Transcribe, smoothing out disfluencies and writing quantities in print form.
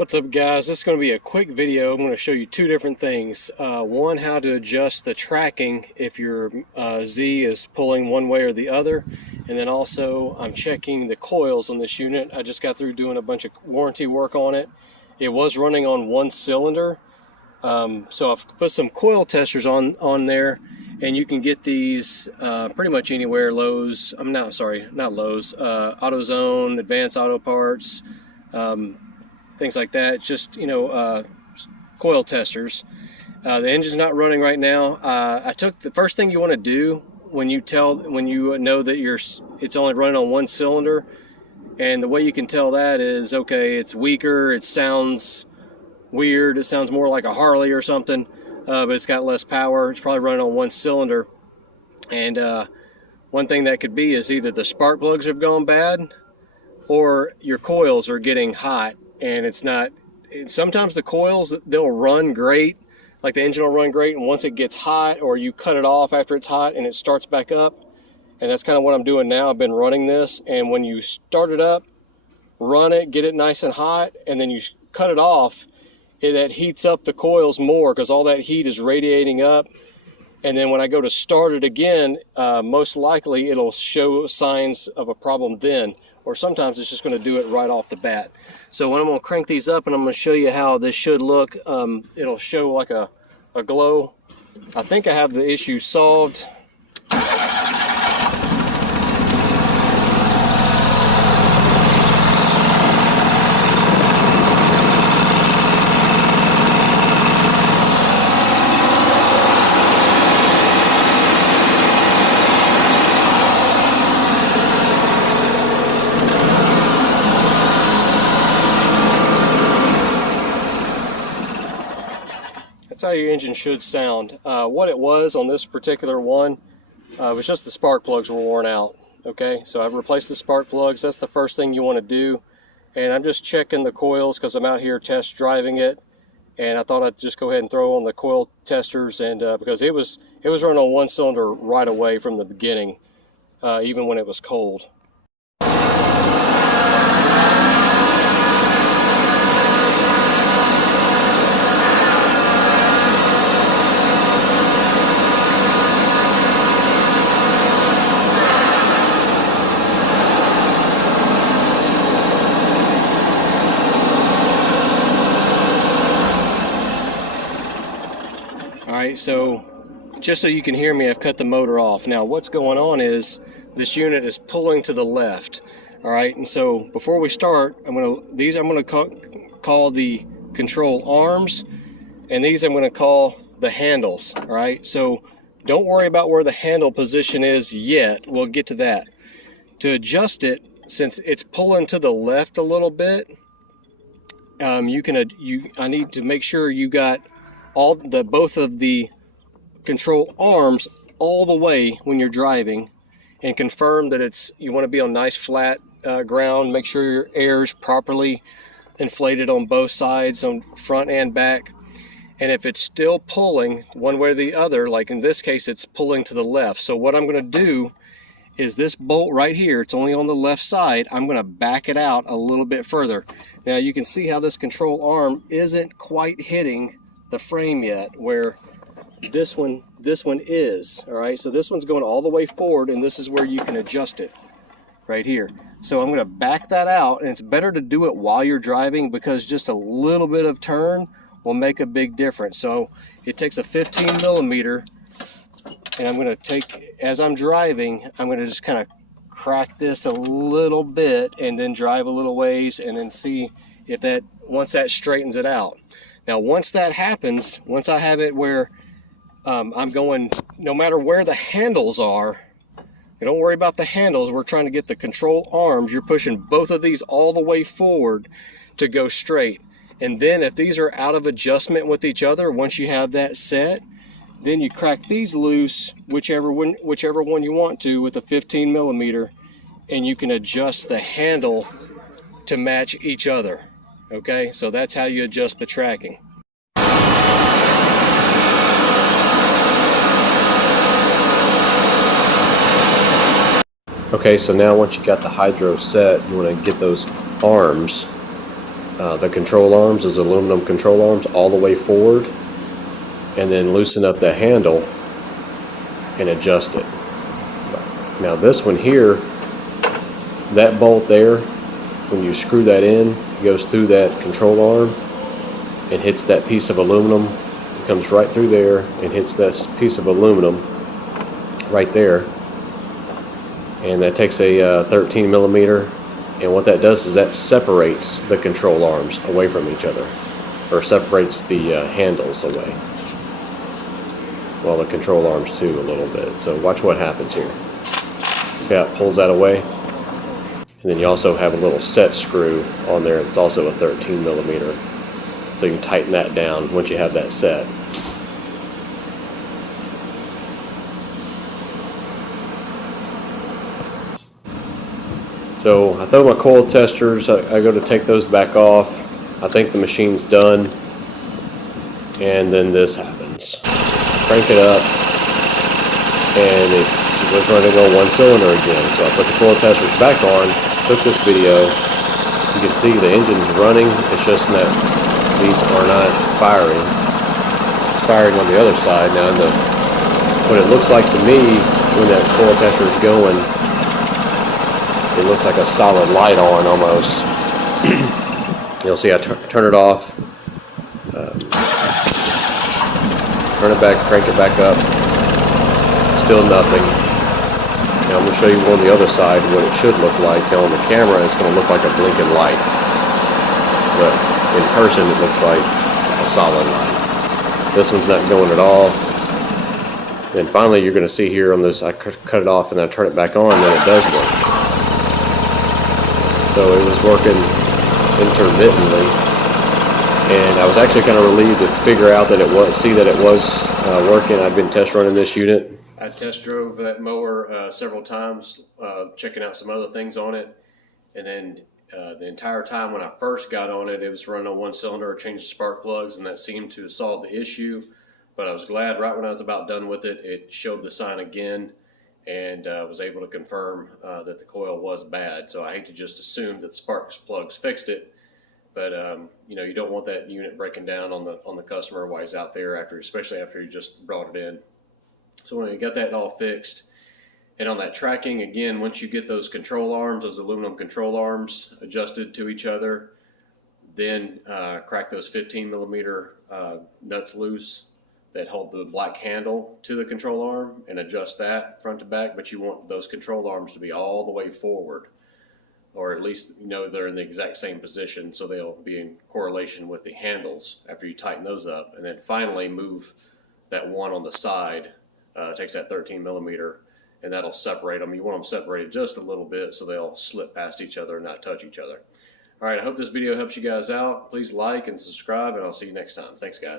What's up, guys? This is going to be a quick video. I'm going to show you two different things. One, how to adjust the tracking if your Z is pulling one way or the other. And then also I'm checking the coils on this unit. I just got through doing a bunch of warranty work on it. It was running on one cylinder. So I've put some coil testers on there, and you can get these pretty much anywhere. Lowe's, not Lowe's, AutoZone, Advanced Auto Parts, things like that. Just, coil testers. The engine's not running right now. I took the first thing you want to do when you know that it's only running on one cylinder, and the way you can tell that is, okay, it's weaker, it sounds weird, it sounds more like a Harley or something, but it's got less power. It's probably running on one cylinder. And one thing that could be is either the spark plugs have gone bad or your coils are getting hot. And it's not, sometimes the coils, they'll run great, like the engine will run great, and once it gets hot, or you cut it off after it's hot and it starts back up. And that's kind of what I'm doing now. I've been running this, and when you start it up, run it, get it nice and hot, and then you cut it off, that heats up the coils more because all that heat is radiating up. And then when I go to start it again, most likely it'll show signs of a problem then, or sometimes it's just going to do it right off the bat. So when I'm going to crank these up, and I'm going to show you how this should look, it'll show like a glow. I think I have the issue solved. That's how your engine should sound. What it was on this particular one was just the spark plugs were worn out. Okay, so I've replaced the spark plugs. That's the first thing you want to do. And I'm just checking the coils because I'm out here test driving it. And I thought I'd just go ahead and throw on the coil testers, and because it was running on one cylinder right away from the beginning, even when it was cold. Alright, so just so you can hear me, I've cut the motor off. Now what's going on is this unit is pulling to the left. Alright, and so before we start, I'm gonna call the control arms, and these I'm gonna call the handles. Alright, so don't worry about where the handle position is yet. We'll get to that. To adjust it, since it's pulling to the left a little bit, I need to make sure you got both of the control arms all the way when you're driving, and confirm that you want to be on nice flat ground. Make sure your air is properly inflated on both sides, on front and back. And if it's still pulling one way or the other, like in this case it's pulling to the left, so what I'm going to do is this bolt right here, it's only on the left side, I'm going to back it out a little bit further. Now you can see how this control arm isn't quite hitting the frame yet, where this one is. All right, so this one's going all the way forward, and this is where you can adjust it right here. So I'm going to back that out, and it's better to do it while you're driving because just a little bit of turn will make a big difference. So it takes a 15 millimeter, and I'm going to take, as I'm driving, I'm going to just kind of crack this a little bit and then drive a little ways, and then see if once that straightens it out. Now once that happens, once I have it where I'm going, no matter where the handles are, don't worry about the handles, we're trying to get the control arms, you're pushing both of these all the way forward to go straight. And then if these are out of adjustment with each other, once you have that set, then you crack these loose, whichever one you want to, with a 15 millimeter, and you can adjust the handle to match each other. Okay, so that's how you adjust the tracking. Okay, so now once you got the hydro set, you want to get those arms the control arms, those aluminum control arms, all the way forward, and then loosen up the handle and adjust it. Now this one here, that bolt there, when you screw that in, it goes through that control arm and hits that piece of aluminum. It comes right through there and hits this piece of aluminum right there. And that takes a 13 millimeter, and what that does is that separates the control arms away from each other, or separates the handles away. Well, the control arms too a little bit. So watch what happens here. See how it pulls that away? And then you also have a little set screw on there. It's also a 13 millimeter. So you can tighten that down once you have that set. So I throw my coil testers, I go to take those back off. I think the machine's done. And then this happens. Crank it up, and it was running on one cylinder again. So I put the coil testers back on, took this video. You can see the engine's running. It's just that these are not firing. It's firing on the other side. Now, what it looks like to me when that coil tester is going, it looks like a solid light on almost. You'll see I turn it off, turn it back, crank it back up, still nothing. Now I'm going to show you on the other side what it should look like. Now on the camera it's going to look like a blinking light, but in person it looks like a solid light. This one's not going at all. And finally you're going to see here on this, I cut it off and then I turn it back on, and then it does work. So it was working intermittently, and I was actually kind of relieved to figure out that it was, working. I've been test running this unit. I test drove that mower several times, checking out some other things on it, and then the entire time when I first got on it, it was running on one cylinder. I changed the spark plugs, and that seemed to solve the issue. But I was glad right when I was about done with it, it showed the sign again, and was able to confirm that the coil was bad. So I hate to just assume that the spark plugs fixed it, but you know, you don't want that unit breaking down on the customer while he's out there, especially after you just brought it in. So when you got that all fixed, and on that tracking, again, once you get those control arms, those aluminum control arms adjusted to each other, then crack those 15 millimeter nuts loose that hold the black handle to the control arm and adjust that front to back. But you want those control arms to be all the way forward, or at least you know they're in the exact same position, so they'll be in correlation with the handles after you tighten those up. And then finally move that one on the side, takes that 13 millimeter, and that'll separate them. You want them separated just a little bit so they'll slip past each other and not touch each other. All right, I hope this video helps you guys out. Please like and subscribe, and I'll see you next time. Thanks, guys.